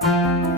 Thank you.